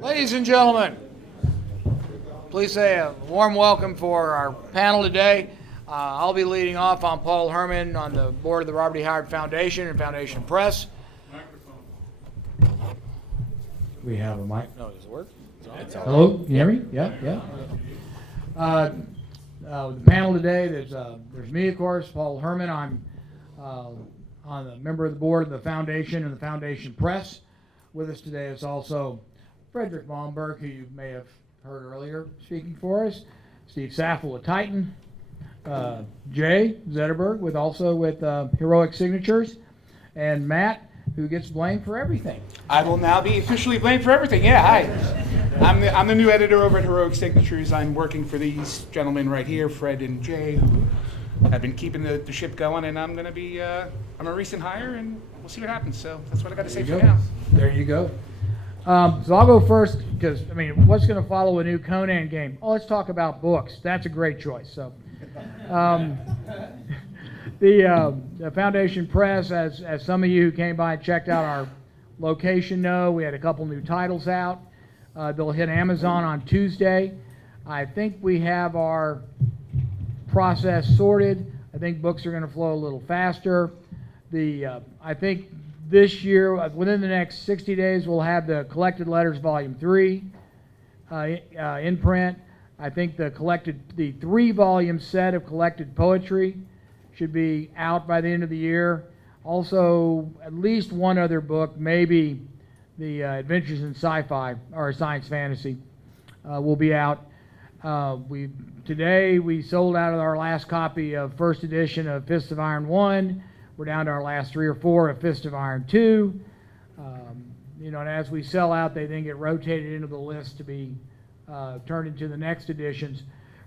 Ladies and gentlemen, please say a warm welcome for our panel today. I'll be leading off on Paul Herman on the board of the Robert E. Howard Foundation and Foundation Press. Microphone. We have a mic. No, does it work? Hello, can you hear me? Yeah. The panel today, there's me, of course, Paul Herman. I'm on the member of the board of the Foundation and the Foundation Press. With us today is also Frederick Malmberg, who you may have heard earlier speaking for us, Steve Saffel of Titan, Jay Zetterberg with Heroic Signatures, and Matt, who gets blamed for everything. I will now be officially blamed for everything. Yeah, hi. I'm the new editor over at Heroic Signatures. I'm working for these gentlemen right here, Fred and Jay, who have been keeping the ship going, and I'm a recent hire, and we'll see what happens. So that's what I got to say for now. There you go. So I'll go first because, what's going to follow a new Conan game? Oh, let's talk about books. That's a great choice. So the Foundation Press, as some of you who came by and checked out our location know, we had a couple new titles out. They'll hit Amazon on Tuesday. I think we have our process sorted. I think books are going to flow a little faster. I think this year, within the next 60 days, we'll have the Collected Letters Volume 3 in print. I think the 3-volume set of collected poetry should be out by the end of the year. Also, at least one other book, maybe the Adventures in Sci-Fi or Science Fantasy, will be out. Today we sold out of our last copy of first edition of Fist of Iron 1. We're down to our last 3 or 4 of Fist of Iron 2. And as we sell out, they then get rotated into the list to be turned into the next editions.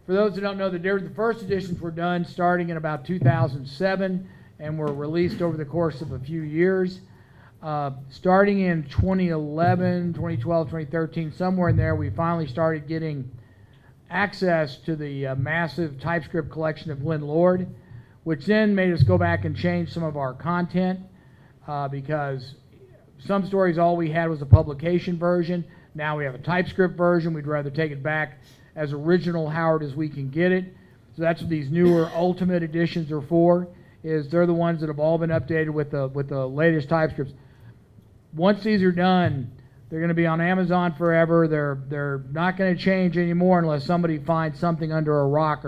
For those who don't know, the first editions were done starting in about 2007 and were released over the course of a few years. Starting in 2011, 2012, 2013, somewhere in there, we finally started getting access to the massive TypeScript collection of Lynn Lord, which then made us go back and change some of our content because some stories all we had was a publication version. Now we have a TypeScript version. We'd rather take it back as original Howard as we can get it. So that's what these newer Ultimate editions are for, is they're the ones that have all been updated with the latest TypeScripts. Once these are done, they're going to be on Amazon forever. They're not going to change anymore unless somebody finds something under a rock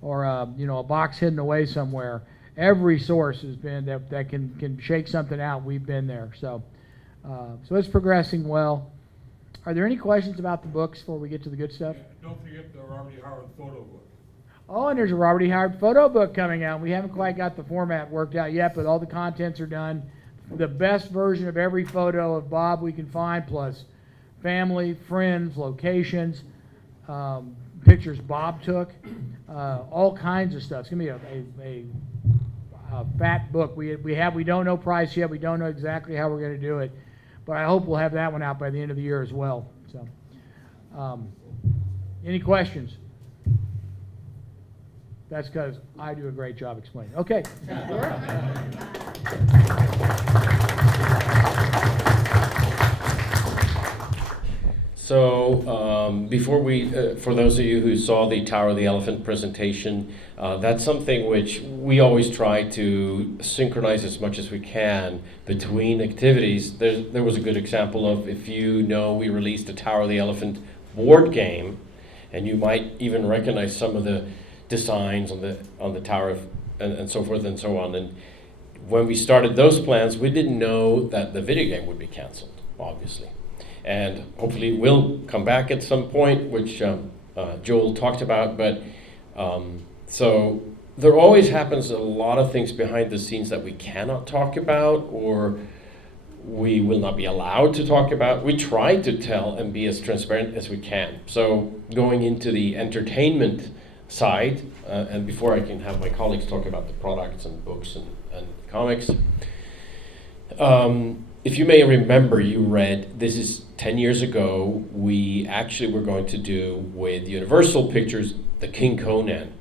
or a box hidden away somewhere. Every source has been that can shake something out. We've been there. So it's progressing well. Are there any questions about the books before we get to the good stuff? Yeah, don't forget the Robert E. Howard photo book. Oh, and there's a Robert E. Howard photo book coming out. We haven't quite got the format worked out yet, but all the contents are done. The best version of every photo of Bob we can find, plus family, friends, locations, pictures Bob took, all kinds of stuff. It's going to be a fat book. We don't know price yet. We don't know exactly how we're going to do it, but I hope we'll have that one out by the end of the year as well. So, any questions? That's because I do a great job explaining. Okay. So before for those of you who saw the Tower of the Elephant presentation, that's something which we always try to synchronize as much as we can between activities. There was a good example of, if we released a Tower of the Elephant board game, and you might even recognize some of the designs on the tower and so forth and so on. And when we started those plans, we didn't know that the video game would be canceled, obviously. And hopefully it will come back at some point, which Joel talked about. But so there always happens a lot of things behind the scenes that we cannot talk about, or we will not be allowed to talk about. We try to tell and be as transparent as we can. So going into the entertainment side, and before I can have my colleagues talk about the products and books and comics, if you may remember, you read, this is 10 years ago, we actually were going to do with Universal Pictures the King Conan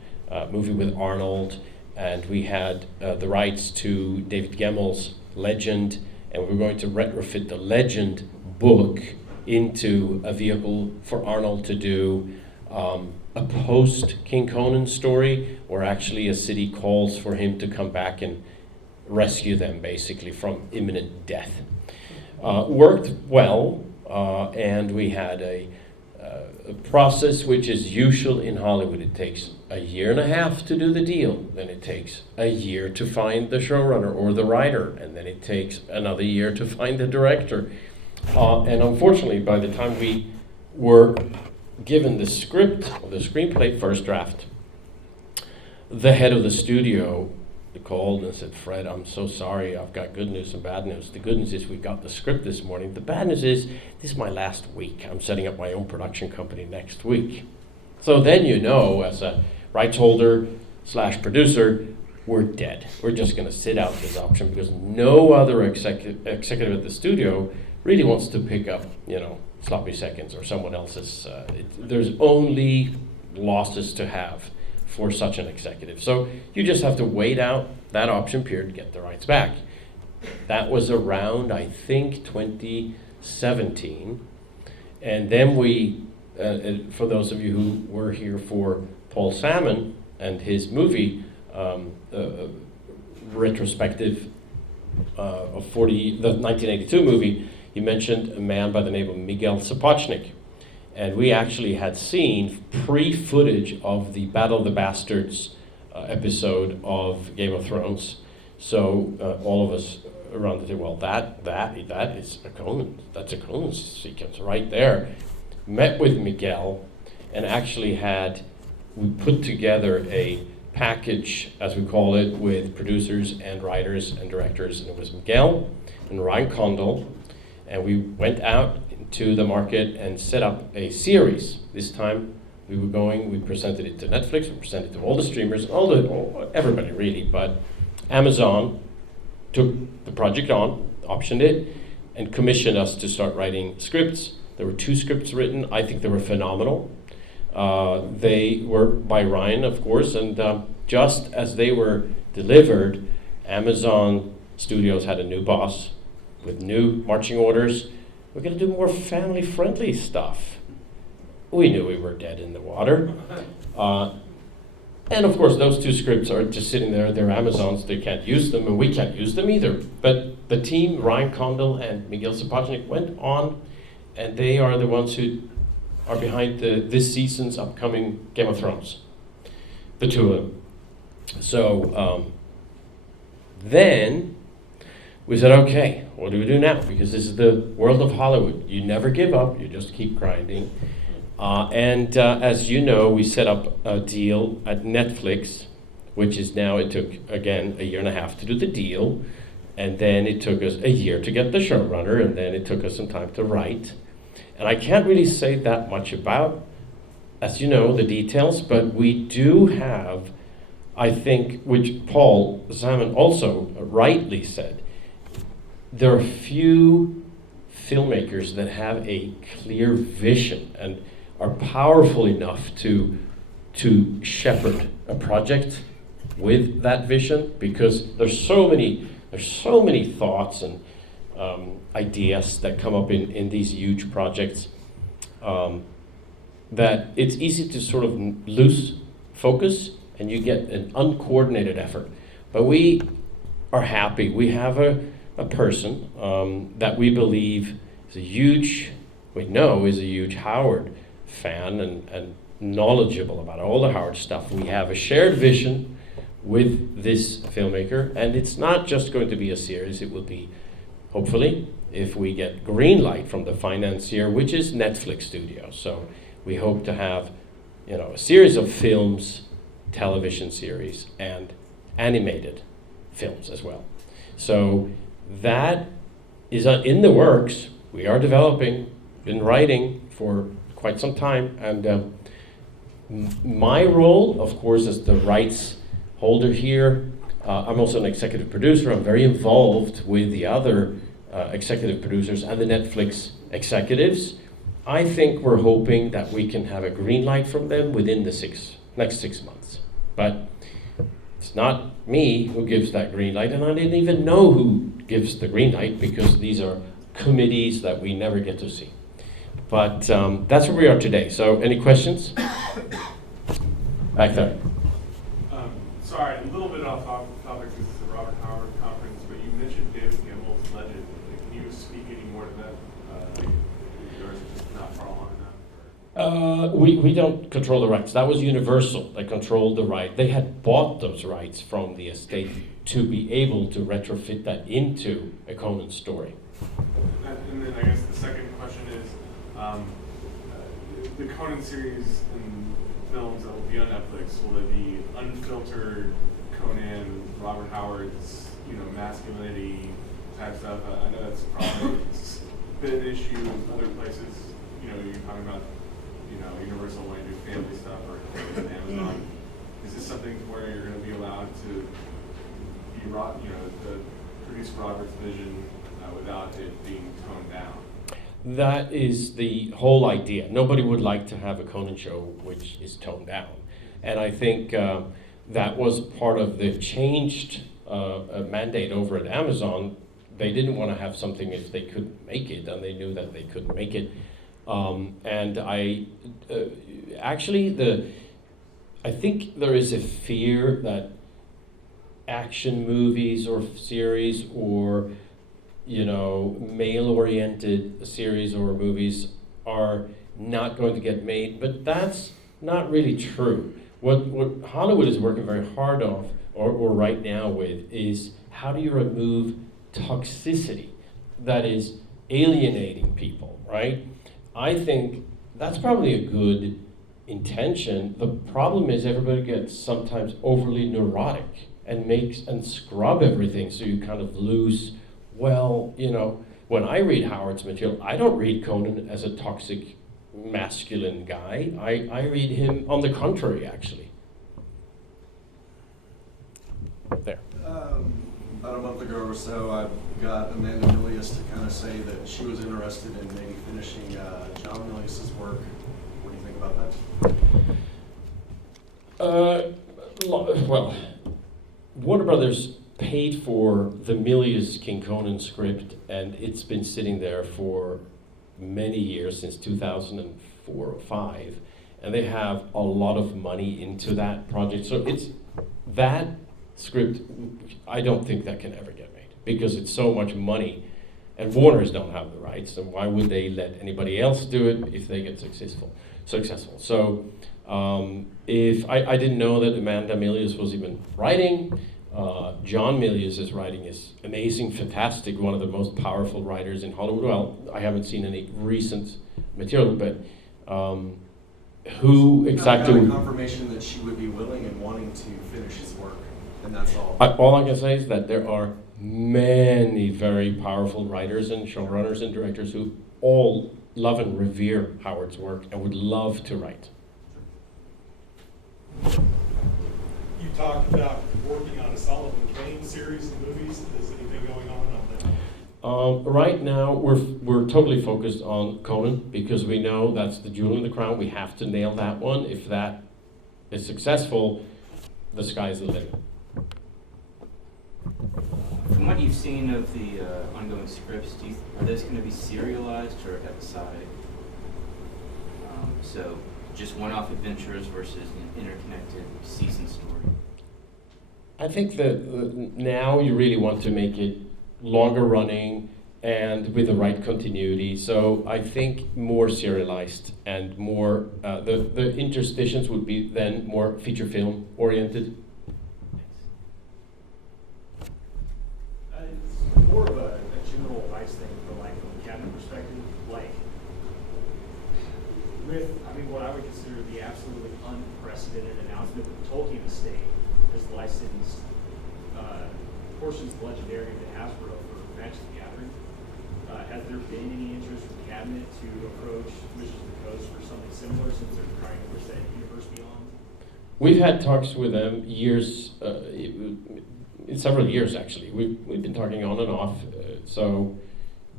movie with Arnold, and we had the rights to David Gemmel's Legend, and we were going to retrofit the Legend book into a vehicle for Arnold to do a post-King Conan story, where actually a city calls for him to come back and rescue them, basically, from imminent death. Worked well, and we had a process which is usual in Hollywood. It takes a year and a half to do the deal, then it takes a year to find the showrunner or the writer, and then it takes another year to find the director. And unfortunately, by the time we were given the script, or the screenplay, first draft, the head of the studio called and said, "Fred, I'm so sorry, I've got good news and bad news. The good news is we got the script this morning. The bad news is this is my last week. I'm setting up my own production company next week." So then, you know, as a rights holder / producer, we're dead. We're just going to sit out this option because no other executive at the studio really wants to pick up, you know, sloppy seconds or someone else's. There's only losses to have for such an executive. So you just have to wait out that option period, get the rights back. That was around, I think, 2017. And then we, for those of you who were here for Paul Herman and his movie, retrospective of the 1982 movie, he mentioned a man by the name of Miguel Sapochnik. And we actually had seen pre-footage of the Battle of the Bastards episode of Game of Thrones. So all of us around the table, well, that is a Conan. That's a Conan sequence right there. Met with Miguel and actually we put together a package, as we call it, with producers and writers and directors. And it was Miguel and Ryan Condal. And we went out to the market and set up a series. This time we presented it to Netflix, we presented it to all the streamers, everybody really, but Amazon took the project on, optioned it, and commissioned us to start writing scripts. There were 2 scripts written. I think they were phenomenal. They were by Ryan, of course, and just as they were delivered, Amazon Studios had a new boss with new marching orders. We're going to do more family-friendly stuff. We knew we were dead in the water. And of course, those 2 scripts are just sitting there. They're Amazon's. They can't use them, and we can't use them either. But the team, Ryan Condal and Miguel Sapochnik, went on, and they are the ones who are behind this season's upcoming Game of Thrones. The 2 of them. So then we said, okay, what do we do now? Because this is the world of Hollywood. You never give up, you just keep grinding. And as you know, we set up a deal at Netflix, which is now, it took, again, a year and a half to do the deal. And then it took us a year to get the showrunner, and then it took us some time to write. And I can't really say that much about, as you know, the details, but we do have, I think, which Paul Herman also rightly said, there are few filmmakers that have a clear vision and are powerful enough to shepherd a project with that vision, because there's so many thoughts and ideas that come up in these huge projects that it's easy to sort of lose focus and you get an uncoordinated effort. But we are happy. We have a person that we believe is a huge Howard fan and knowledgeable about all the Howard stuff. We have a shared vision with this filmmaker, and it's not just going to be a series. It will be, hopefully, if we get green light from the financier, which is Netflix Studios. So we hope to have, a series of films, television series, and animated films as well. So that is in the works. We are developing, been writing for quite some time, and my role, of course, as the rights holder here, I'm also an executive producer. I'm very involved with the other executive producers and the Netflix executives. I think we're hoping that we can have a green light from them within the next 6 months. But it's not me who gives that green light, and I didn't even know who gives the green light, because these are committees that we never get to see. But that's where we are today. So any questions? Back there. Sorry, a little bit off topic. This is the Robert Howard conference, but you mentioned David Campbell's legend. Can you speak any more to that? Or is it just not far along enough? We don't control the rights. That was Universal that controlled the right. They had bought those rights from the estate to be able to retrofit that into a Conan story. And then I guess the second question is, the Conan series and films that will be on Netflix, will it be unfiltered Conan, Robert Howard's, masculinity type stuff? I know that's probably been an issue in other places. You're talking about, Universal wanting to do family stuff or Amazon. Is this something where you're going to be allowed to be, produce Robert's vision without it being toned down? That is the whole idea. Nobody would like to have a Conan show which is toned down. And I think that was part of the changed mandate over at Amazon. They didn't want to have something if they couldn't make it, and they knew that they couldn't make it. And I think there is a fear that action movies or series or male-oriented series or movies are not going to get made, but that's not really true. What Hollywood is working very hard on, or right now with, is how do you remove toxicity that is alienating people, right? I think that's probably a good intention. The problem is everybody gets sometimes overly neurotic and scrub everything, so you kind of lose. Well, when I read Howard's material, I don't read Conan as a toxic, masculine guy. I read him on the contrary, actually. There. About a month ago or so, I got Amanda Milius to kind of say that she was interested in maybe finishing John Milius's work. What do you think about that? Well, Warner Brothers paid for the Milius King Conan script, and it's been sitting there for many years, since 2004 or 5, and they have a lot of money into that project. So it's that script, I don't think that can ever get made, because it's so much money, and Warners don't have the rights, and why would they let anybody else do it if they get successful? So if I didn't know that Amanda Milius was even writing. John Milius' writing is amazing, fantastic, one of the most powerful writers in Hollywood. Well, I haven't seen any recent material, but who exactly? I got a confirmation that she would be willing and wanting to finish his work, and that's all. All I can say is that there are many very powerful writers and showrunners and directors who all love and revere Howard's work and would love to write. You talked about working on a Solomon Kane series of movies. Is anything going on that? Right now, we're totally focused on Conan, because we know that's the jewel in the crown. We have to nail that one. If that is successful, the sky's the limit. From what you've seen of the ongoing scripts, are those going to be serialized or episodic? So just one-off adventures versus an interconnected season story? I think that now you really want to make it longer running and with the right continuity. So I think more serialized and more, the interstitials would be then more feature film oriented. It's more of a general advice thing from from a cabinet perspective. What I would consider the absolutely unprecedented announcement that the Tolkien estate has licensed portions of Legendary to Hasbro for Magic the Gathering. Has there been any interest from the cabinet to approach Wizards of the Coast for something similar, since they're trying to push that universe beyond? We've had talks with them several years actually. We've been talking on and off. So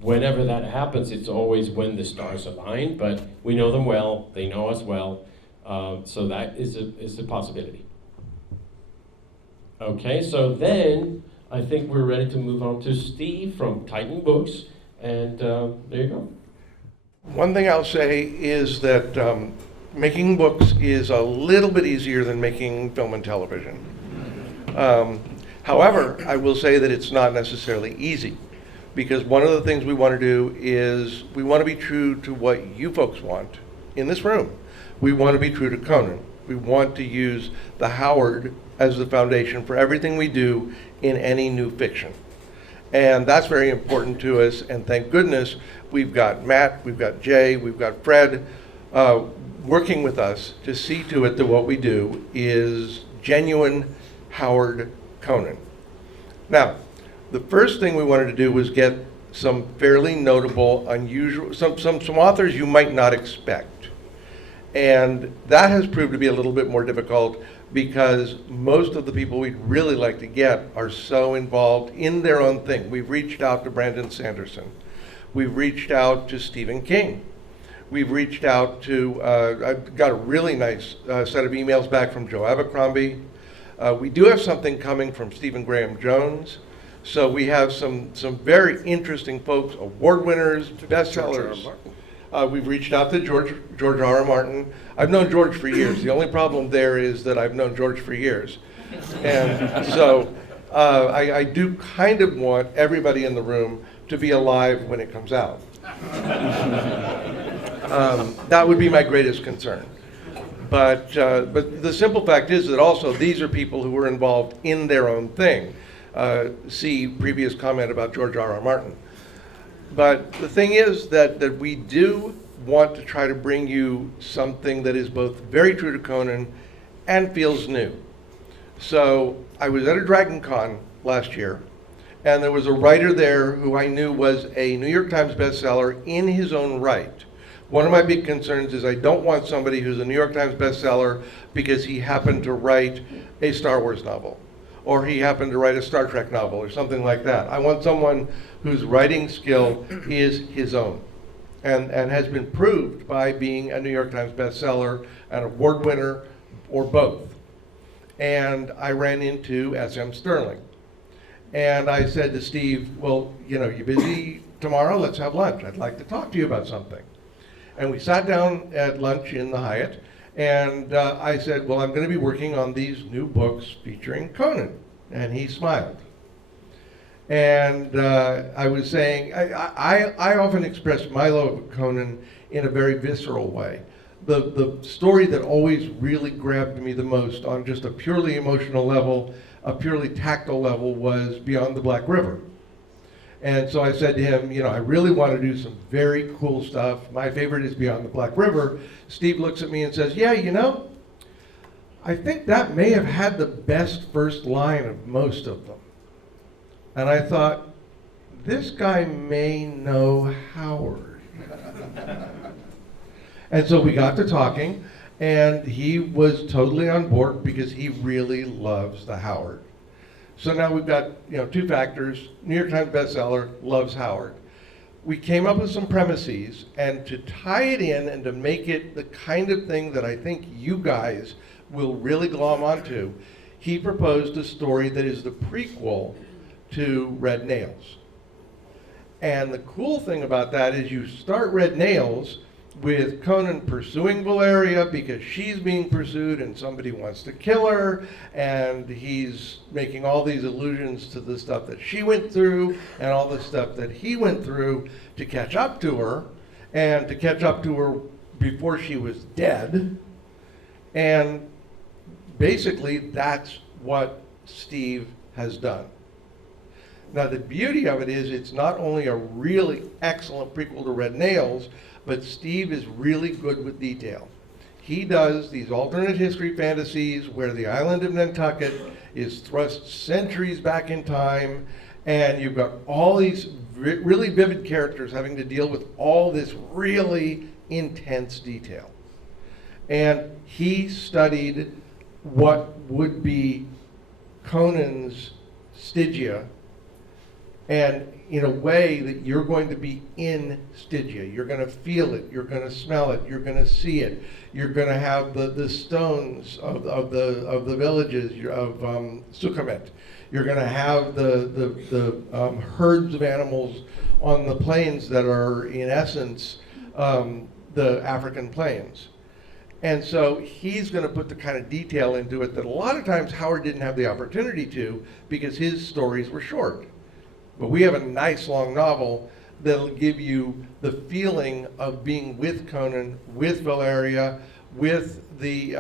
whenever that happens, it's always when the stars align. But we know them well; they know us well. So that is a possibility. Okay, so then I think we're ready to move on to Steve from Titan Books, and there you go. One thing I'll say is that making books is a little bit easier than making film and television. However, I will say that it's not necessarily easy, because one of the things we want to do is we want to be true to what you folks want in this room. We want to be true to Conan. We want to use the Howard as the foundation for everything we do in any new fiction. And that's very important to us, and thank goodness we've got Matt, we've got Jay, we've got Fred working with us to see to it that what we do is genuine Howard Conan. Now, the first thing we wanted to do was get some fairly notable, unusual, some authors you might not expect. And that has proved to be a little bit more difficult because most of the people we'd really like to get are so involved in their own thing. We've reached out to Brandon Sanderson. We've reached out to Stephen King. We've reached out to, I've got a really nice set of emails back from Joe Abercrombie. We do have something coming from Stephen Graham Jones. So we have some very interesting folks, award winners, bestsellers. We've reached out to George R.R. Martin. I've known George for years. The only problem there is that I've known George for years. And so I do kind of want everybody in the room to be alive when it comes out. That would be my greatest concern. But the simple fact is that also these are people who were involved in their own thing. See previous comment about George R.R. Martin. But the thing is that we do want to try to bring you something that is both very true to Conan and feels new. So I was at a Dragon Con last year, and there was a writer there who I knew was a New York Times bestseller in his own right. One of my big concerns is I don't want somebody who's a New York Times bestseller because he happened to write a Star Wars novel, or he happened to write a Star Trek novel, or something like that. I want someone whose writing skill is his own, and has been proved by being a New York Times bestseller, an award winner, or both. And I ran into S.M. Sterling. And I said to Steve, well, you busy tomorrow? Let's have lunch. I'd like to talk to you about something. And we sat down at lunch in the Hyatt, and I said, well, I'm going to be working on these new books featuring Conan. And he smiled. And I was saying, I often express my love of Conan in a very visceral way. The story that always really grabbed me the most on just a purely emotional level, a purely tactile level, was Beyond the Black River. And so I said to him, I really want to do some very cool stuff. My favorite is Beyond the Black River. Steve looks at me and says, yeah, I think that may have had the best first line of most of them. And I thought, this guy may know Howard. And so we got to talking, and he was totally on board because he really loves the Howard. So now we've got, two factors: New York Times bestseller, loves Howard. We came up with some premises, and to tie it in and to make it the kind of thing that I think you guys will really glom onto, he proposed a story that is the prequel to Red Nails. And the cool thing about that is you start Red Nails with Conan pursuing Valeria because she's being pursued and somebody wants to kill her, and he's making all these allusions to the stuff that she went through and all the stuff that he went through to catch up to her, and to catch up to her before she was dead. And basically that's what Steve has done. Now the beauty of it is it's not only a really excellent prequel to Red Nails, but Steve is really good with detail. He does these alternate history fantasies where the island of Nantucket is thrust centuries back in time, and you've got all these really vivid characters having to deal with all this really intense detail. And he studied what would be Conan's Stygia, and in a way that you're going to be in Stygia. You're going to feel it, you're going to smell it, you're going to see it. You're going to have the stones of the villages of Sukhmet. You're going to have the herds of animals on the plains that are in essence the African plains. And so he's going to put the kind of detail into it that a lot of times Howard didn't have the opportunity to because his stories were short. But we have a nice long novel that'll give you the feeling of being with Conan, with Valeria, with the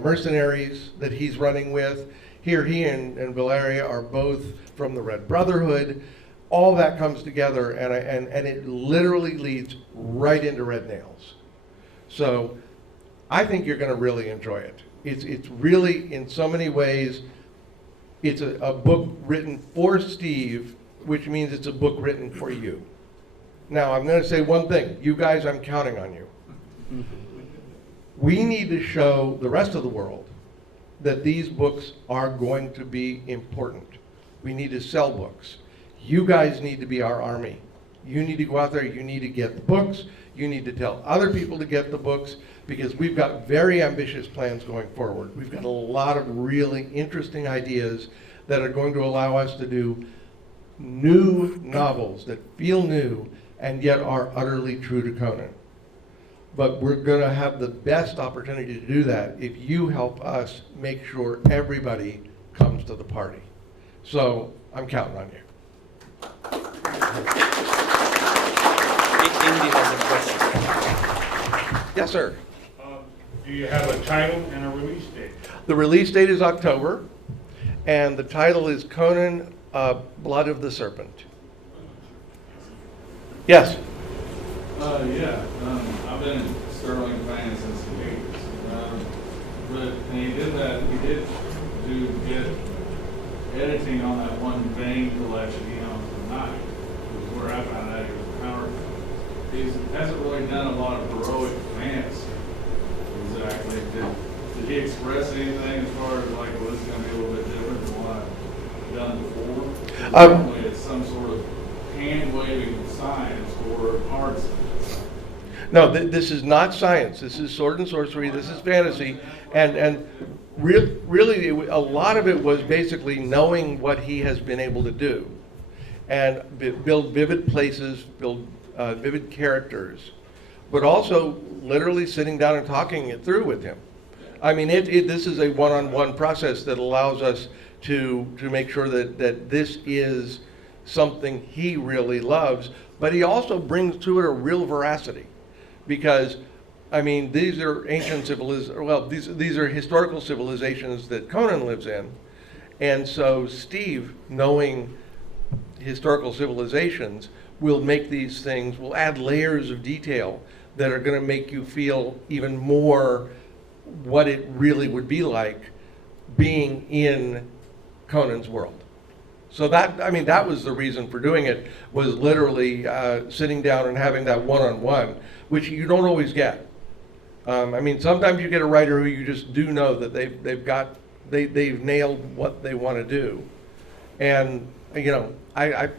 mercenaries that he's running with. Here he and Valeria are both from the Red Brotherhood. All that comes together, and it literally leads right into Red Nails. So I think you're going to really enjoy it. It's really, in so many ways, it's a book written for Steve, which means it's a book written for you. Now, I'm going to say one thing. You guys, I'm counting on you. We need to show the rest of the world that these books are going to be important. We need to sell books. You guys need to be our army. You need to go out there, you need to get the books, you need to tell other people to get the books, because we've got very ambitious plans going forward. We've got a lot of really interesting ideas that are going to allow us to do new novels that feel new and yet are utterly true to Conan. But we're going to have the best opportunity to do that if you help us make sure everybody comes to the party. So I'm counting on you. Indy has a question. Yes, sir. Do you have a title and a release date? The release date is October, and the title is Conan, Blood of the Serpent. Yes? I've been a Sterling fan since the 80s. But he did get editing on that one Vane collection he owns tonight, which is where I found out he was a power. He hasn't really done a lot of heroic fantasy. Exactly. Did he express anything as far as like, well, this is going to be a little bit different than what I've done before? Normally it's some sort of hand-waving science or hard science. No, this is not science. This is sword and sorcery. This is fantasy. And really, a lot of it was basically knowing what he has been able to do and build vivid places, build vivid characters, but also literally sitting down and talking it through with him. I mean, this is a one-on-one process that allows us to make sure that this is something he really loves, but he also brings to it a real veracity. Because, I mean, these are ancient these are historical civilizations that Conan lives in. And so Steve, knowing historical civilizations, will make these things, will add layers of detail that are going to make you feel even more what it really would be like being in Conan's world. So that was the reason for doing it, was literally sitting down and having that one-on-one, which you don't always get. I mean, sometimes you get a writer who you just do know that they've nailed what they want to do, and you know, I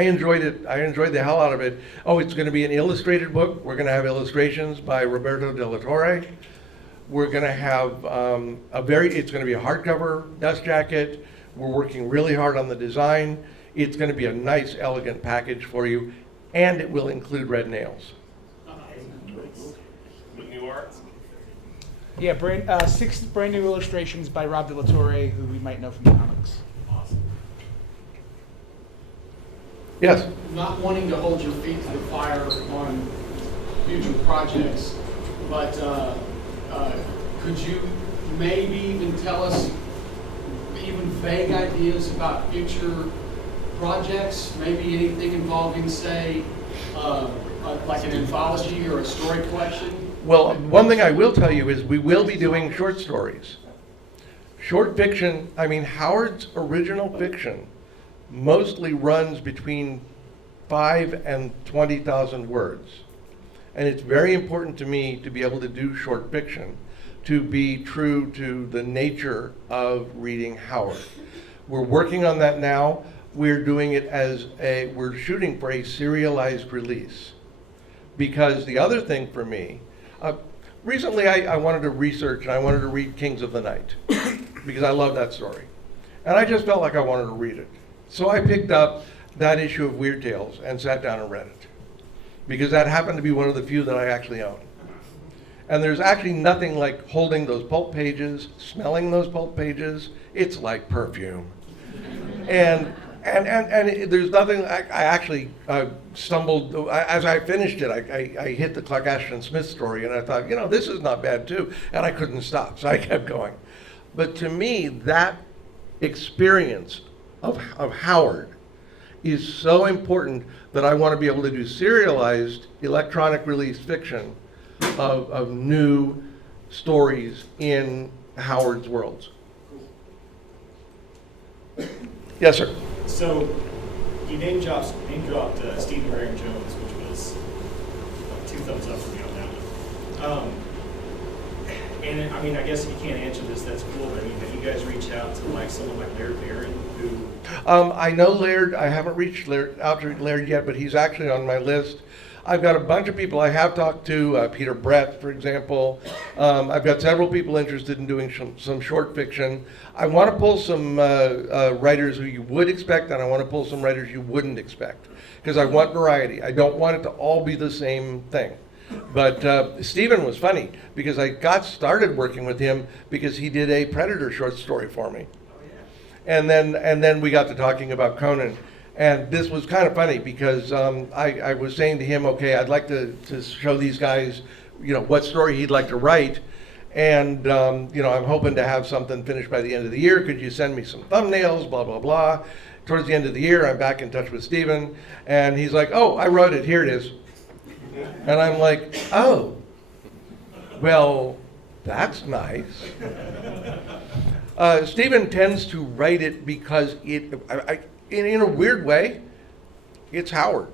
enjoyed it. I enjoyed the hell out of it. Oh, it's going to be an illustrated book. We're going to have illustrations by Roberto de la Torre. We're going to have it's going to be a hardcover dust jacket. We're working really hard on the design. It's going to be a nice, elegant package for you, and it will include red nails. With new art? Yeah, 6 brand new illustrations by Rob de la Torre, who we might know from the comics. Awesome. Yes? Not wanting to hold your feet to the fire on future projects, but could you maybe even tell us even vague ideas about future projects? Maybe anything involving, say, like an anthology or a story collection? Well, one thing I will tell you is we will be doing short stories. Short fiction, I mean, Howard's original fiction mostly runs between 5 and 20,000 words. And it's very important to me to be able to do short fiction, to be true to the nature of reading Howard. We're working on that now. We're doing it we're shooting for a serialized release. Because the other thing for me, recently I wanted to research and I wanted to read Kings of the Night because I love that story. And I just felt like I wanted to read it. So I picked up that issue of Weird Tales and sat down and read it. because that happened to be one of the few that I actually own. And there's actually nothing like holding those pulp pages, smelling those pulp pages. It's like perfume. And there's nothing, I actually stumbled, as I finished it, I hit the Clark Ashton Smith story, and I thought, you know, this is not bad too. And I couldn't stop, so I kept going. But to me, that experience of Howard is so important that I want to be able to do serialized electronic release fiction of new stories in Howard's worlds. Yes, sir. So, you name dropped Stephen Graham Jones, which was 2 thumbs up for me on that one. And I mean, I guess if you can't answer this, that's cool. But I mean, have you guys reached out to like someone like Laird Barron, who? I know Laird. I haven't reached out to Laird yet, but he's actually on my list. I've got a bunch of people I have talked to, Peter Brett, for example. I've got several people interested in doing some short fiction. I want to pull some writers who you would expect, and I want to pull some writers you wouldn't expect, because I want variety. I don't want it to all be the same thing. But Stephen was funny, because I got started working with him because he did a Predator short story for me. And then we got to talking about Conan. And this was kind of funny because I was saying to him, okay, I'd like to show these guys, you know, what story he'd like to write. And, you know, I'm hoping to have something finished by the end of the year. Could you send me some thumbnails, blah, blah, blah. Towards the end of the year, I'm back in touch with Stephen. And he's like, oh, I wrote it. Here it is. And I'm like, oh, well, that's nice. Stephen tends to write it because in a weird way, it's Howard.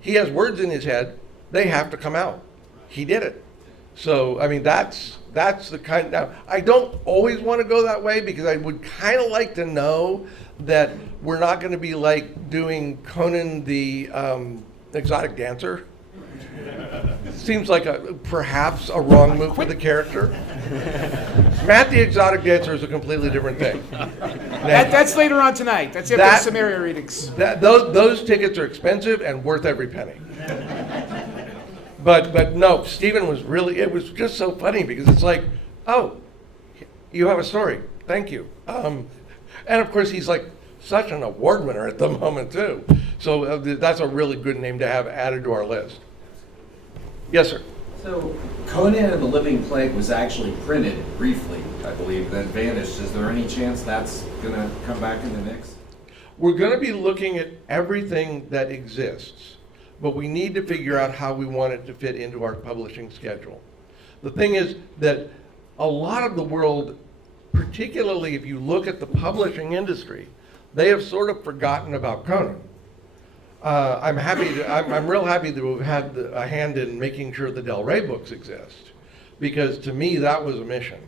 He has words in his head. They have to come out. He did it. So, I mean, that's the kind. Now, I don't always want to go that way because I would kind of like to know that we're not going to be like doing Conan the exotic dancer. Seems like perhaps a wrong move for the character. Matt the Exotic Dancer is a completely different thing. That's later on tonight. That's after some area readings. Those tickets are expensive and worth every penny. But no, Stephen was really, it was just so funny because it's like, oh, you have a story. Thank you. And of course, he's like such an award winner at the moment, too. So that's a really good name to have added to our list. Yes, sir. So Conan and the Living Plague was actually printed briefly, I believe, then vanished. Is there any chance that's going to come back in the mix? We're going to be looking at everything that exists, but we need to figure out how we want it to fit into our publishing schedule. The thing is that a lot of the world, particularly if you look at the publishing industry, they have sort of forgotten about Conan. I'm real happy to have had a hand in making sure the Del Rey books exist, because to me that was a mission.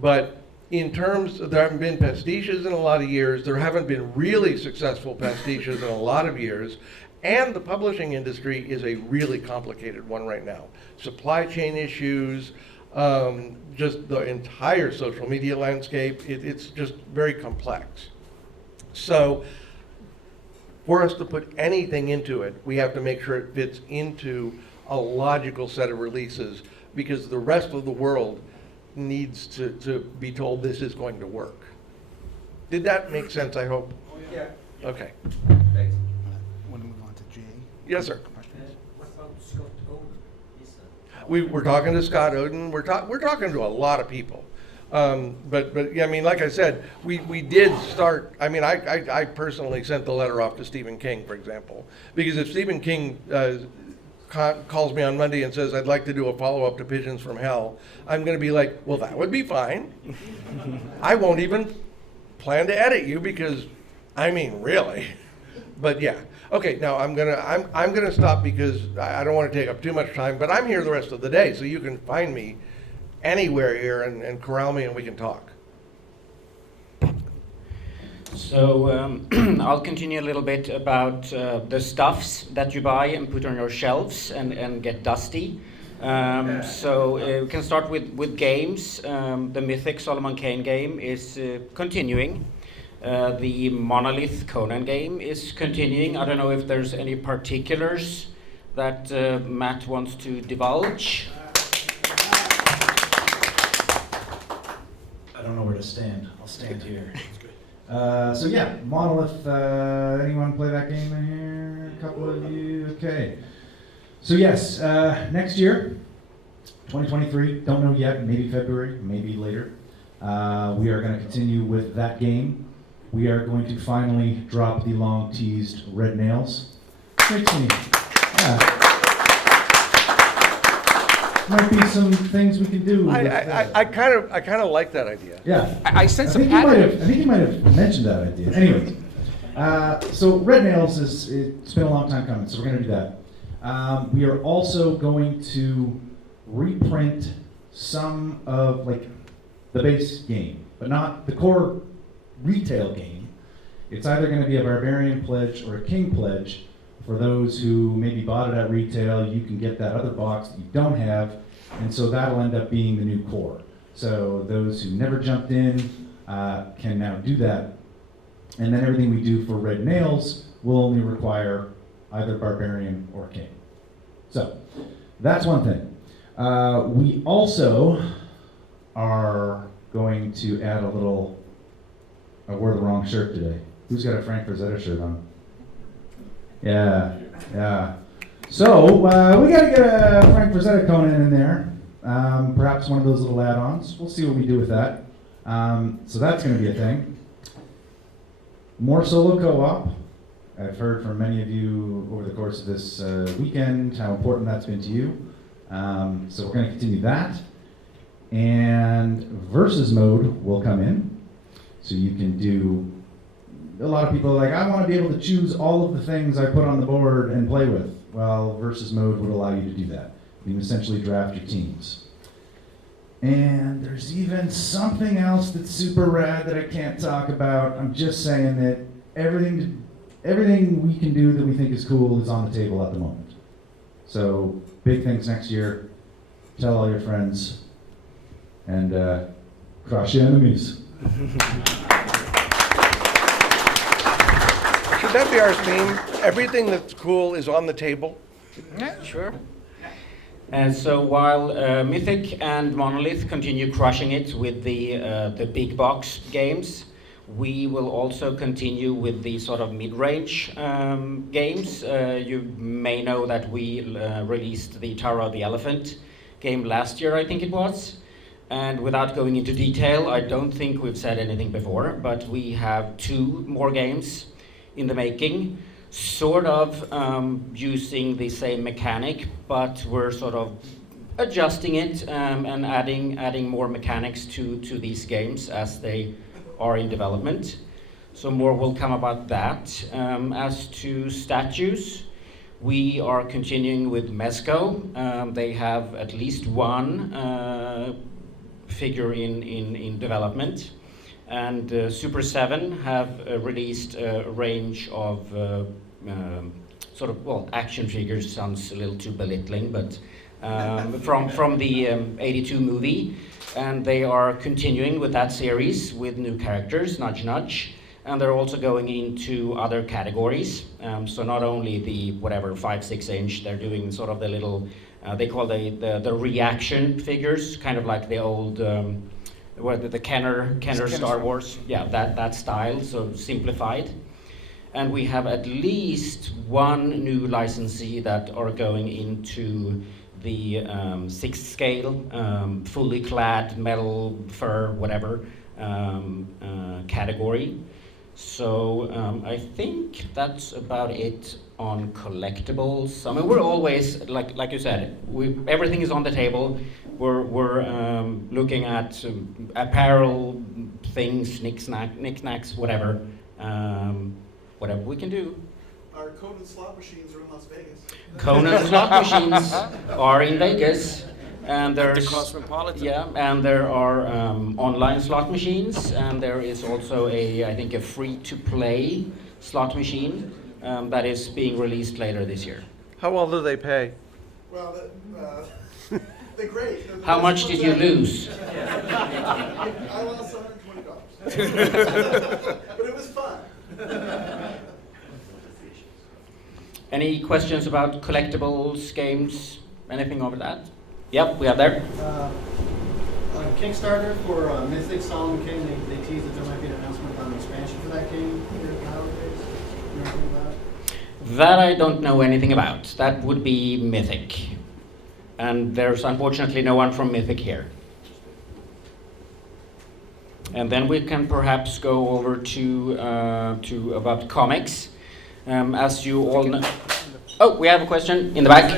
But in terms, there haven't been pastiches in a lot of years. There haven't been really successful pastiches in a lot of years. And the publishing industry is a really complicated one right now. Supply chain issues, just the entire social media landscape, it's just very complex. So for us to put anything into it, we have to make sure it fits into a logical set of releases, because the rest of the world needs to be told this is going to work. Did that make sense, I hope? Yeah. Okay. Thanks. Want to move on to Jay? Yes, sir. What about Scott Oden? We're talking to Scott Oden. We're talking to a lot of people. But yeah, I mean, like I said, we did start. I mean, I personally sent the letter off to Stephen King, for example, because if Stephen King calls me on Monday and says I'd like to do a follow-up to Pigeons from Hell, I'm going to be like, well, that would be fine. I won't even plan to edit you because, I mean, really. But yeah, okay. Now I'm gonna stop because I don't want to take up too much time. But I'm here the rest of the day, so you can find me anywhere here and corral me and we can talk. So I'll continue a little bit about the stuffs that you buy and put on your shelves and get dusty. So we can start with games. The Mythic Solomon Kane game is continuing. The Monolith Conan game is continuing. I don't know if there's any particulars that Matt wants to divulge? I don't know where to stand. I'll stand here. So yeah, Monolith. Anyone play that game in here? A couple of you. Okay. So yes, next year, 2023. Don't know yet. Maybe February. Maybe later. We are going to continue with that game. We are going to finally drop the long-teased Red Nails. Great team. Yeah. Might be some things we can do. I kind of like that idea. Yeah. I sense some I think you might have mentioned that idea. Anyways, so Red Nails it's been a long time coming, so we're going to do that. We are also going to reprint some of like the base game, but not the core retail game. It's either going to be a Barbarian Pledge or a King Pledge. For those who maybe bought it at retail, you can get that other box that you don't have, and so that'll end up being the new core. So those who never jumped in can now do that. And then everything we do for Red Nails will only require either Barbarian or King. So that's one thing. We also are going to add a little, I wore the wrong shirt today. Who's got a Frank Frazetta shirt on? Yeah. So we got to get a Frank Frazetta Conan in there. Perhaps one of those little add-ons. We'll see what we do with that. So that's going to be a thing. More solo co-op. I've heard from many of you over the course of this weekend how important that's been to you. So we're going to continue that. And versus mode will come in. So you can do, a lot of people are like, I want to be able to choose all of the things I put on the board and play with. Well, versus mode would allow you to do that. You can essentially draft your teams. And there's even something else that's super rad that I can't talk about. I'm just saying that everything we can do that we think is cool is on the table at the moment. So big things next year. Tell all your friends and crush your enemies. Should that be our theme? Everything that's cool is on the table? Yeah, sure. And so while Mythic and Monolith continue crushing it with the big box games, we will also continue with the sort of mid-range games. You may know that we released the Tower of the Elephant game last year, I think it was. And without going into detail, I don't think we've said anything before, but we have 2 more games in the making, sort of using the same mechanic, but we're sort of adjusting it and adding more mechanics to these games as they are in development. So more will come about that. As to statues, we are continuing with Mezco. They have at least one figure in development. And Super 7 have released a range of action figures. Sounds a little too belittling, but from the 82 movie. And they are continuing with that series with new characters, nudge nudge. And they're also going into other categories. So not only the 5-6 inch, they're doing sort of the little, they call the reaction figures, kind of like the old, the Kenner Star Wars. Yeah, that style, so simplified. And we have at least one new licensee that are going into the 6th scale, fully clad metal, fur, whatever, category. So I think that's about it on collectibles. I mean, we're always, like you said, everything is on the table. We're looking at apparel, things, knickknacks, whatever we can do. Our Conan slot machines are in Las Vegas. Conan slot machines are in Vegas. And there's and there are online slot machines, and there is also I think a free-to-play slot machine that is being released later this year. How well do they pay? Well, they're great. How much did you lose? I lost $120, but it was fun. Any questions about collectibles, games, anything over that? Yep, we have there. On Kickstarter for Mythic Solemn King, they teased that there might be an announcement on the expansion for that game here at the Howard Base. You know anything about it? That I don't know anything about. That would be Mythic. And there's unfortunately no one from Mythic here. And then we can perhaps go over to about comics. As you all know. Oh, we have a question in the back.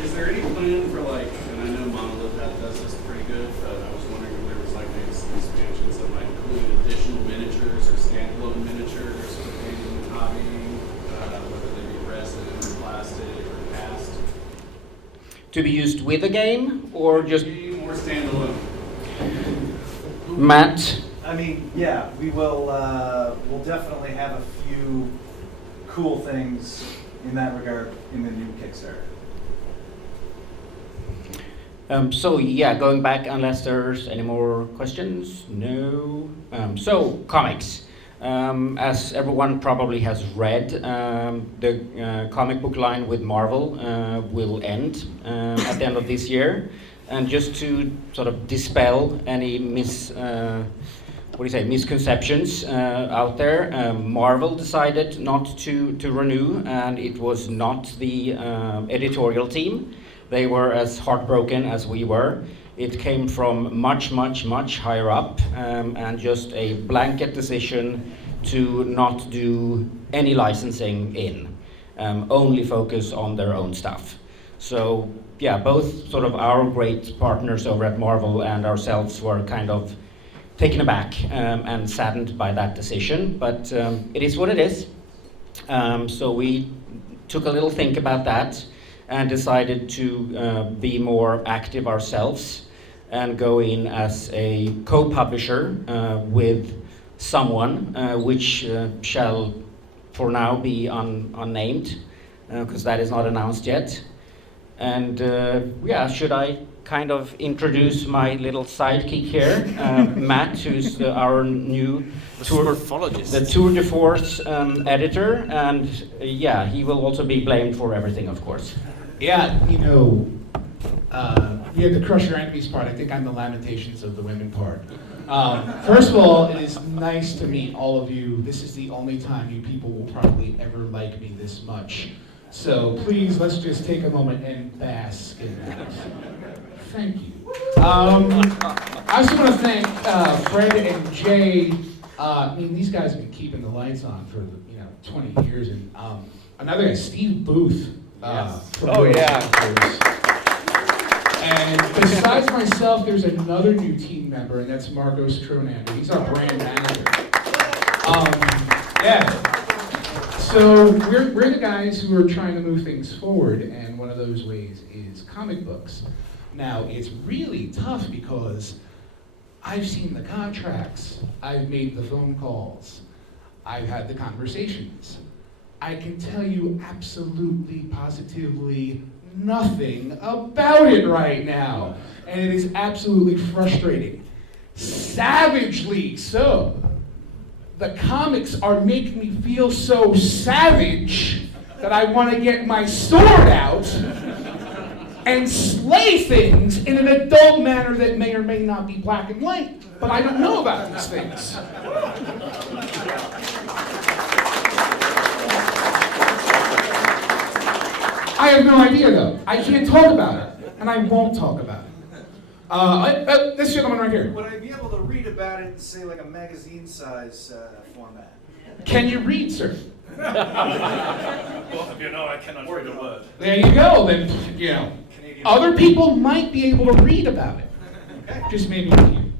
Is there any plan for like, and I know Monolith does this pretty good, but I was wondering if there was like maybe some expansions that might include additional miniatures or standalone miniatures for painting and hobbying, whether they be resin or plastic or cast. To be used with a game or just More standalone. Matt? I mean, yeah, we will. We'll definitely have a few cool things in that regard in the new Kickstarter. So yeah, going back, unless there's any more questions, no. So comics, as everyone probably has read, the comic book line with Marvel will end at the end of this year, and just to sort of dispel any misconceptions out there. Marvel decided not to renew, and it was not the editorial team. They were as heartbroken as we were. It came from much higher up, and just a blanket decision to not do any licensing in, only focus on their own stuff. So yeah, both sort of our great partners over at Marvel and ourselves were kind of taken aback and saddened by that decision, but it is what it is. So we took a little think about that and decided to be more active ourselves and go in as a co-publisher with someone, which shall for now be unnamed, because that is not announced yet. And yeah, should I kind of introduce my little sidekick here, Matt, who's our new the Tour de Force editor, and yeah, he will also be blamed for everything, of course. Yeah, you know, you have the crush your enemies part. I think I'm the lamentations of the women part. First of all, it is nice to meet all of you. This is the only time you people will probably ever like me this much. So please, let's just take a moment and bask in that. Thank you. I also want to thank Fred and Jay. I mean, these guys have been keeping the lights on for 20 years, and another guy, Steve Booth. Oh yeah. And besides myself, there's another new team member, and that's Marcos Tronander. He's our brand manager. Yeah. So we're the guys who are trying to move things forward, and one of those ways is comic books. Now, it's really tough because I've seen the contracts, I've made the phone calls, I've had the conversations. I can tell you absolutely, positively nothing about it right now, and it is absolutely frustrating. Savagely so. The comics are making me feel so savage that I want to get my sword out and slay things in an adult manner that may or may not be black and white, but I don't know about these things. I have no idea though. I can't talk about it, and I won't talk about it. This gentleman right here. Would I be able to read about it in, say, like a magazine size format? Can you read, sir? Both of you know I cannot read a word. There you go. Then, other people might be able to read about it. Okay. Just maybe you.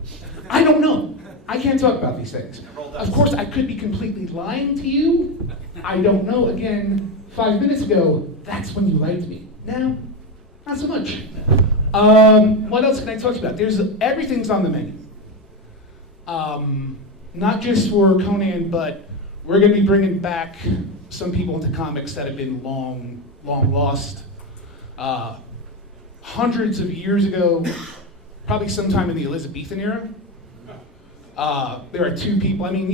I don't know. I can't talk about these things. Of course, I could be completely lying to you. I don't know. Again, 5 minutes ago, that's when you liked me. Now, not so much. What else can I talk about? Everything's on the menu. Not just for Conan, but we're going to be bringing back some people into comics that have been long lost. Hundreds of years ago, probably sometime in the Elizabethan era, there are two people. I mean,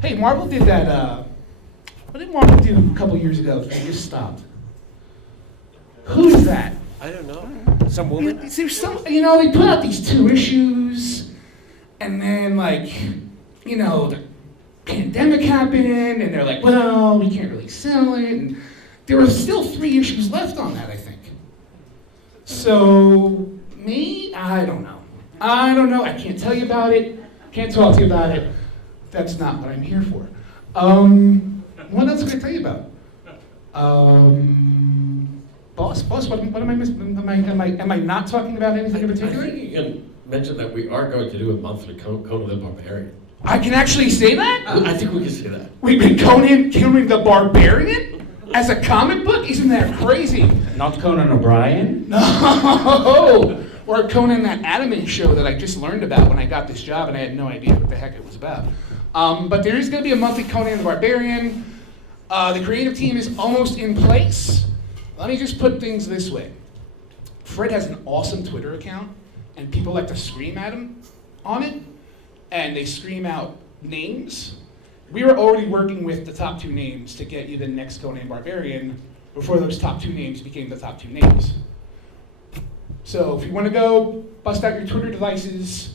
hey, Marvel did that. What did Marvel do a couple years ago? They just stopped. Who's that? I don't know. Some woman? There's some, they put out these 2 issues, and then, the pandemic happened, and they're like, well, we can't really sell it, and there were still 3 issues left on that, I think. So, I don't know. I can't tell you about it, can't talk to you about it. That's not what I'm here for. What else can I tell you about? Boss, what am I missing? Am I not talking about anything in I particular? think you can mention that we are going to do a monthly Conan the Barbarian. I can actually say that? I think we can say that. Wait, Conan killing the Barbarian? As a comic book? Isn't that crazy? Not Conan O'Brien? No! Or Conan, that anime show that I just learned about when I got this job and I had no idea what the heck it was about. But there is going to be a monthly Conan the Barbarian. The creative team is almost in place. Let me just put things this way. Fred has an awesome Twitter account, and people like to scream at him on it, and they scream out names. We were already working with the top 2 names to get you the next Conan Barbarian before those top 2 names became the top 2 names. So if you want to go bust out your Twitter devices,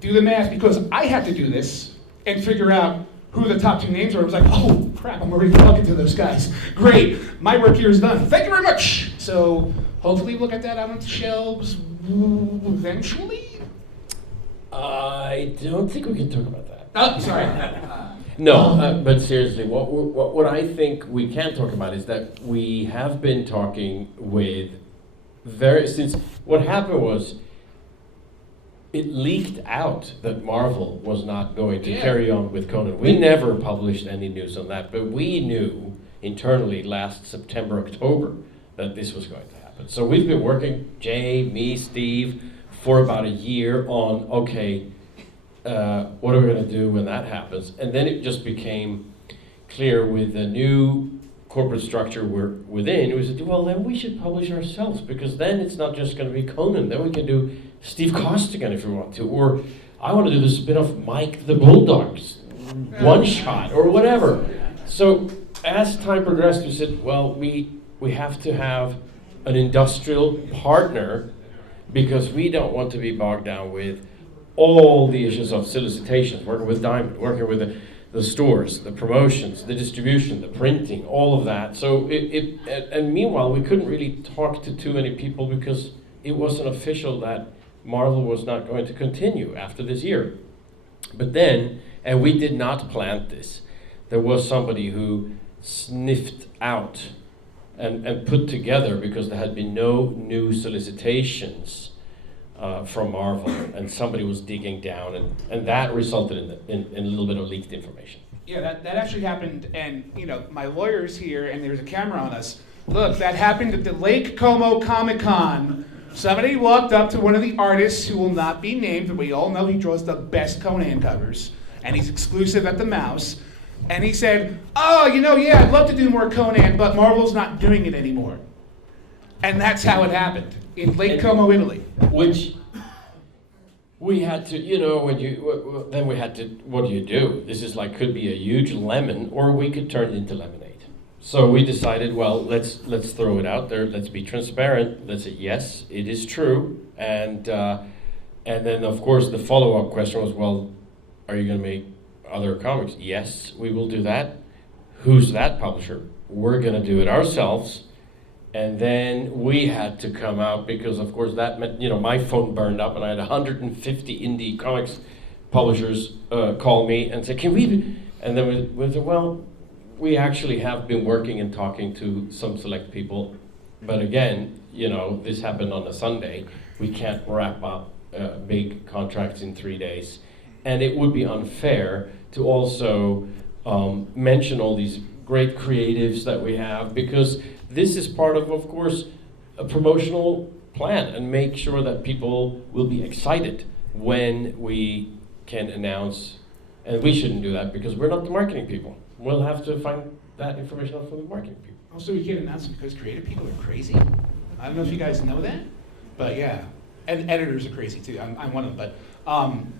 do the math, because I had to do this and figure out who the top 2 names were. I was like, oh crap, I'm already talking to those guys. Great, my work here is done. Thank you very much. So hopefully we'll get that out on the shelves eventually. I don't think we can talk about that. Oh, sorry. No, but seriously, what I think we can talk about is that we have been talking with since what happened was it leaked out that Marvel was not going to carry on with Conan. We never published any news on that, but we knew internally last September, October, that this was going to happen. So we've been working, Jay, me, Steve, for about a year on, what are we going to do when that happens? And then it just became clear with the new corporate structure we're within, we said, well, then we should publish ourselves, because then it's not just going to be Conan. Then we can do Steve Costigan if we want to, or I want to do the spin-off Mike the Bulldog's one shot, or whatever. So as time progressed, we said, well, we have to have an industrial partner, because we don't want to be bogged down with all the issues of solicitations, working with Diamond, working with the stores, the promotions, the distribution, the printing, all of that. So and meanwhile, we couldn't really talk to too many people because it wasn't official that Marvel was not going to continue after this year. But then, and we did not plant this, there was somebody who sniffed out and put together, because there had been no new solicitations from Marvel, and somebody was digging down, and that resulted in a little bit of leaked information. Yeah, that actually happened, and my lawyer's here, and there's a camera on us. Look, that happened at the Lake Como Comic-Con. Somebody walked up to one of the artists who will not be named, but we all know he draws the best Conan covers, and he's exclusive at the Mouse. And he said, oh, yeah, I'd love to do more Conan, but Marvel's not doing it anymore. And that's how it happened, in Lake Como, Italy. Which we had to, then we had to, what do you do? This is could be a huge lemon, or we could turn it into lemonade. So we decided, well, let's throw it out there. Let's be transparent. Let's say, yes, it is true. And then, of course, the follow-up question was, well, are you going to make other comics? Yes, we will do that. Who's that publisher? We're going to do it ourselves. And then we had to come out, because, of course, that meant, my phone burned up, and I had 150 indie comics publishers call me and say, can we? And then we said, well, we actually have been working and talking to some select people. But again, this happened on a Sunday. We can't wrap up big contracts in 3 days. And it would be unfair to also mention all these great creatives that we have, because this is part of course, a promotional plan, and make sure that people will be excited when we can announce. And we shouldn't do that, because we're not the marketing people. We'll have to find that information out from the marketing people. Also, we can't announce it because creative people are crazy. I don't know if you guys know that, but yeah. And editors are crazy too. I'm one of them, but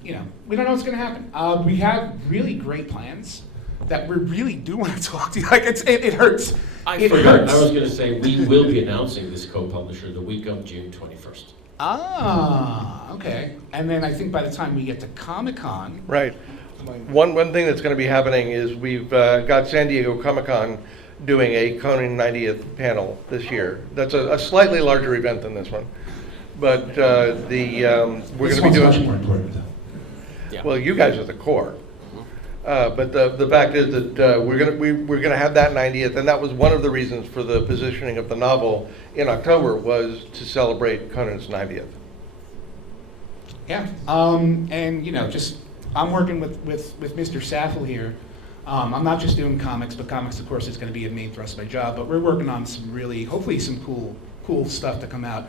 we don't know what's going to happen. We have really great plans. that we really do want to talk to you. Like it hurts. I It forgot. hurts. I was going to say we will be announcing this co-publisher the week of June 21st. Ah, okay. And then I think by the time we get to Comic-Con, Right. One thing that's going to be happening is we've got San Diego Comic-Con doing a Conan 90th panel this year. That's a slightly larger event than this one. But we're going to be this one's doing... much more important though. Yeah. Well, you guys are the core. But the fact is that we're gonna have that 90th, and that was one of the reasons for the positioning of the novel in October, was to celebrate Conan's 90th. Yeah. And just I'm working with Mr. Saffel here. I'm not just doing comics, but comics, of course, is going to be a main thrust of my job. But we're working on some really, hopefully, some cool stuff to come out.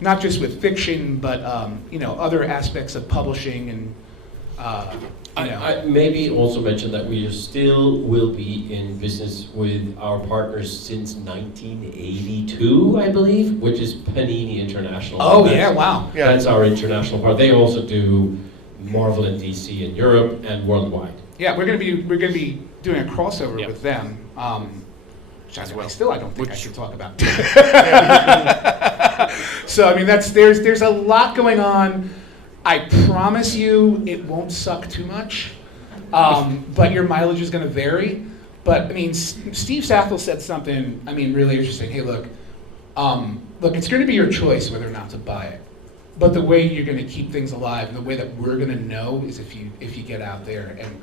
Not just with fiction, but other aspects of publishing and. I maybe also mention that we still will be in business with our partners since 1982, I believe, which is Panini International. Oh, yeah, wow. Yeah. That's our international part. They also do Marvel and DC in Europe and worldwide. Yeah, we're gonna be doing a crossover Yep. with them. Which I don't think I should talk about. So I mean, there's a lot going on. I promise you, it won't suck too much, but your mileage is going to vary. But I mean, Steve Saffel said something. I mean, really interesting. Hey, look, it's going to be your choice whether or not to buy it. But the way you're going to keep things alive, and the way that we're going to know, is if you get out there and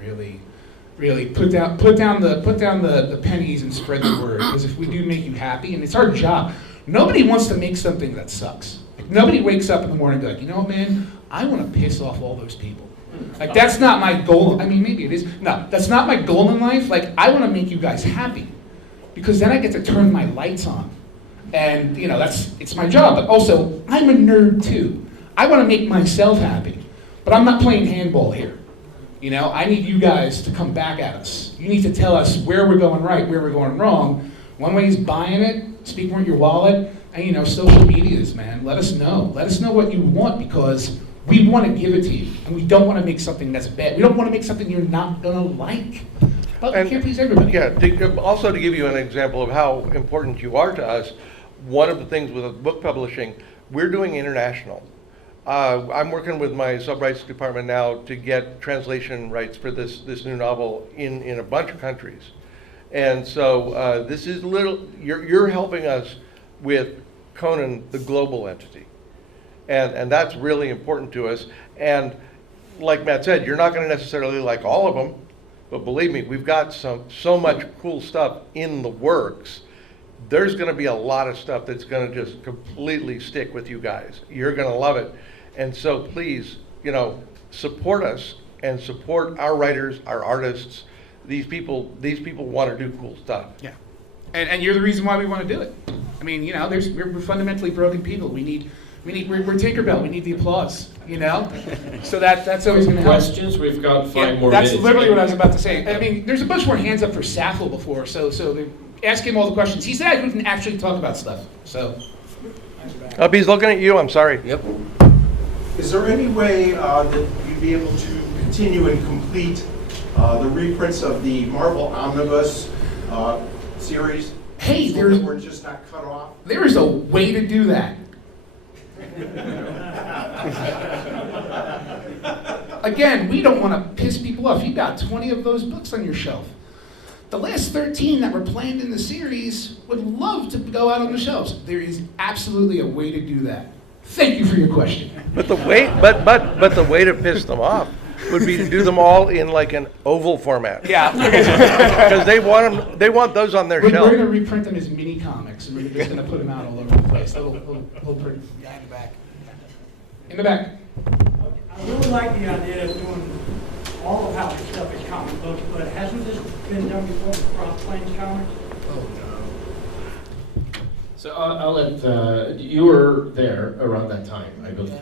really put down the pennies and spread the word. Because if we do make you happy, and it's our job, nobody wants to make something that sucks. Like, nobody wakes up in the morning and be like, you know what, man, I want to piss off all those people. Like, that's not my goal. I mean, maybe it is. No, that's not my goal in life. Like, I want to make you guys happy, because then I get to turn my lights on. And, it's my job. But also, I'm a nerd too. I want to make myself happy. But I'm not playing handball here. I need you guys to come back at us. You need to tell us where we're going right, where we're going wrong. One way is buying it, speaking with your wallet, and social medias, man. Let us know. Let us know what you want, because we want to give it to you. And we don't want to make something that's bad. We don't want to make something you're not going to like. But we can't please everybody. Yeah, also to give you an example of how important you are to us, one of the things with book publishing, we're doing international. I'm working with my sub-rights department now to get translation rights for this new novel in a bunch of countries. And so this is you're helping us with Conan, the global entity. And that's really important to us. And like Matt said, you're not going to necessarily like all of them, but believe me, we've got so much cool stuff in the works. There's going to be a lot of stuff that's going to just completely stick with you guys. You're going to love it. And so please, support us and support our writers, our artists. These people want to do cool stuff. Yeah. And you're the reason why we want to do it. I mean, we're fundamentally broken people. We're Tinkerbell. We need the applause, So that's always going to help. Questions? We've got 5 more minutes. That's literally what I was about to say. I mean, there's a bunch more hands up for Saffel before, so ask him all the questions. He's the guy who can actually talk about stuff. So. He's looking at you. I'm sorry. Yep. Is there any way that you'd be able to continue and complete the reprints of the Marvel Omnibus series? Hey, so that we're just not cut off? There is a way to do that. Again, we don't want to piss people off. You got 20 of those books on your shelf. The last 13 that were planned in the series would love to go out on the shelves. There is absolutely a way to do that. Thank you for your question. But the way, but the way to piss them off would be to do them all in like an oval format. Yeah. Because they want those on their We're shelf. going to reprint them as mini comics, and we're just going to put them out all over the place. We'll print in the back. In the back. I really like the idea of doing all of Howard's stuff as comic books, but hasn't this been done before with Cross Plains Comics? Oh, no. So I'll let, you were there around that time, I believe.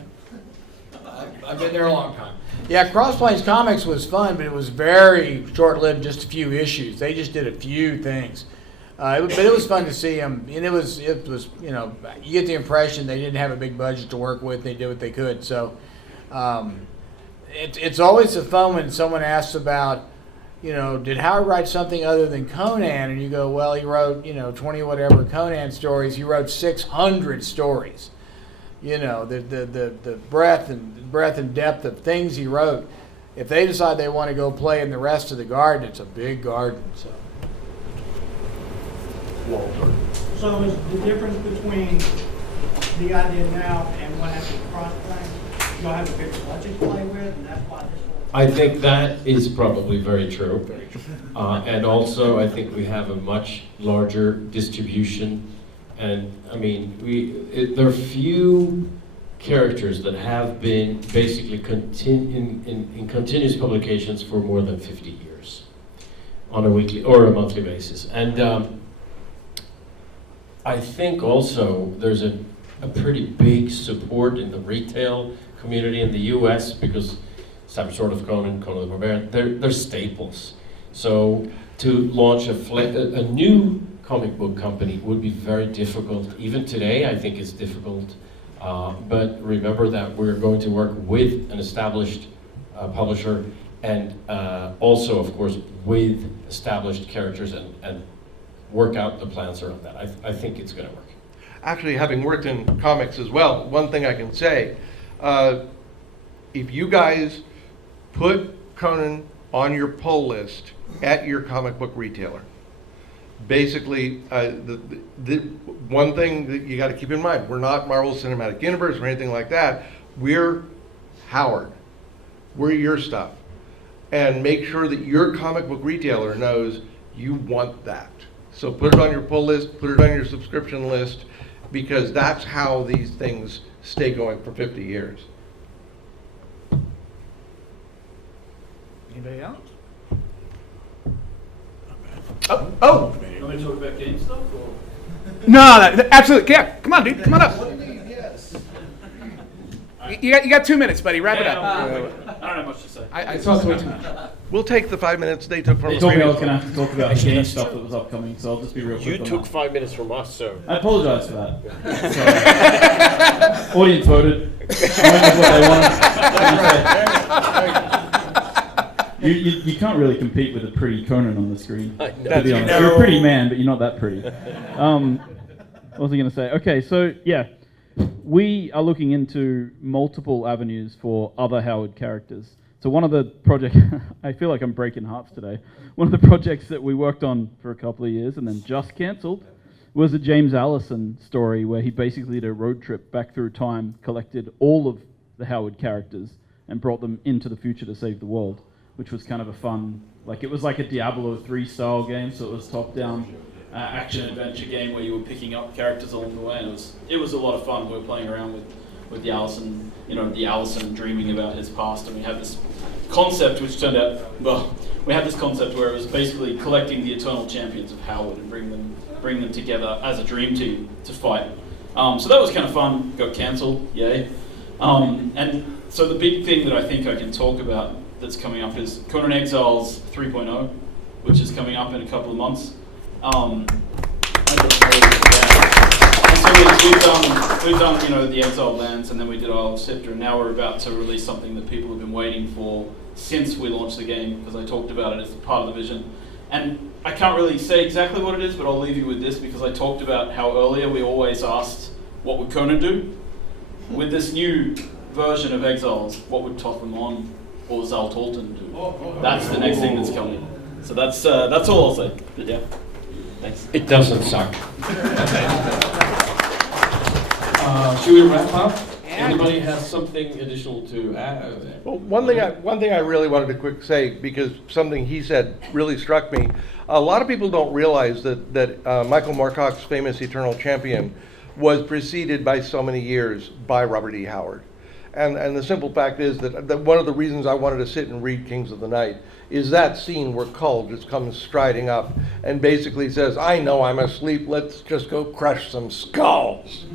I've been there a long time. Yeah, Cross Plains Comics was fun, but it was very short-lived, just a few issues. They just did a few things. But it was fun to see them, and it was you get the impression they didn't have a big budget to work with. They did what they could. So it's always a fun when someone asks about, did Howard write something other than Conan? And you go, well, he wrote, 20 whatever Conan stories. He wrote 600 stories. The breadth and depth of things he wrote. If they decide they want to go play in the rest of the garden, it's a big garden. So. So is the difference between the idea now and what happened with cross-play? You'll have a bigger budget to play with, and that's why this whole... I think that is probably very true. And also, I think we have a much larger distribution. And I mean, there are few characters that have been basically in continuous publications for more than 50 years on a weekly or a monthly basis. And I think also there's a pretty big support in the retail community in the US because some sort of Conan the Barbarian, they're staples. So to launch a new comic book company would be very difficult. Even today, I think it's difficult. But remember that we're going to work with an established publisher and also, of course, with established characters and work out the plans around that. I think it's going to work. Actually, having worked in comics as well, one thing I can say, if you guys put Conan on your pull list at your comic book retailer, basically, the one thing that you got to keep in mind, we're not Marvel Cinematic Universe or anything like that. We're Howard. We're your stuff. And make sure that your comic book retailer knows you want that. So put it on your pull list, put it on your subscription list, because that's how these things stay going for 50 years. Anybody else? You want me to talk about game stuff or? No, absolutely. Yeah, come on, dude. Come on up. You got 2 minutes, buddy. Wrap it up. I don't have much to say. I talked way too much. We'll take the 5 minutes they took from They us. told me I was going to have to talk about game stuff that was upcoming, so I'll just be real quick. You on took that. 5 minutes from us, so. I apologize for that. So, audience voted. Went with what they wanted. You can't really compete with a pretty Conan on the screen. To be honest. You're a pretty man, but you're not that pretty. What was I going to say? Okay, so yeah, we are looking into multiple avenues for other Howard characters. So one of the projects, I feel like I'm breaking hearts today. One of the projects that we worked on for a couple of years and then just cancelled was a James Allison story where he basically did a road trip back through time, collected all of the Howard characters and brought them into the future to save the world, which was kind of a fun, it was like a Diablo 3 style game, so it was top-down action adventure game where you were picking up characters along the way, and it was a lot of fun. We were playing around with the Allison, the Allison dreaming about his past, and we had this concept which turned out, we had this concept where it was basically collecting the eternal champions of Howard and bring them together as a dream team to fight. So that was kind of fun. Got cancelled, yay. And so the big thing that I think I can talk about that's coming up is Conan Exiles 3.0, which is coming up in a couple of months. And so we've done the Exile lands, and then we did Isle of Scepter, and now we're about to release something that people have been waiting for since we launched the game, because I talked about it as part of the vision. And I can't really say exactly what it is, but I'll leave you with this, because I talked about how earlier we always asked, what would Conan do? With this new version of Exiles, what would Totham On or Zalt Alton do? That's the next thing that's coming. So that's all I'll say. But yeah, thanks. It doesn't suck. Should we wrap up? Anybody have something additional to add? Well, one thing I really wanted to quick say, because something he said really struck me. A lot of people don't realize that Michael Moorcock's famous Eternal Champion was preceded by so many years by Robert E. Howard. And the simple fact is that one of the reasons I wanted to sit and read Kings of the Night is that scene where Kull just comes striding up and basically says, I know I'm asleep, let's just go crush some skulls.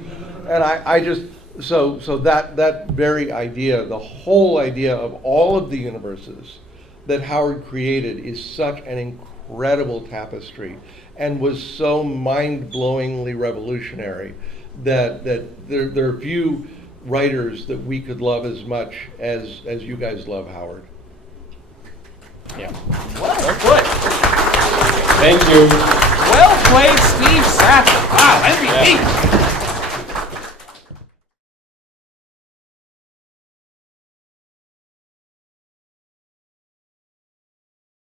And I just, so that very idea, the whole idea of all of the universes that Howard created is such an incredible tapestry and was so mind-blowingly revolutionary that there are few writers that we could love as much as you guys love Howard. Yeah. Well put. Thank you. Well played, Steve Saffel. Wow, MVP.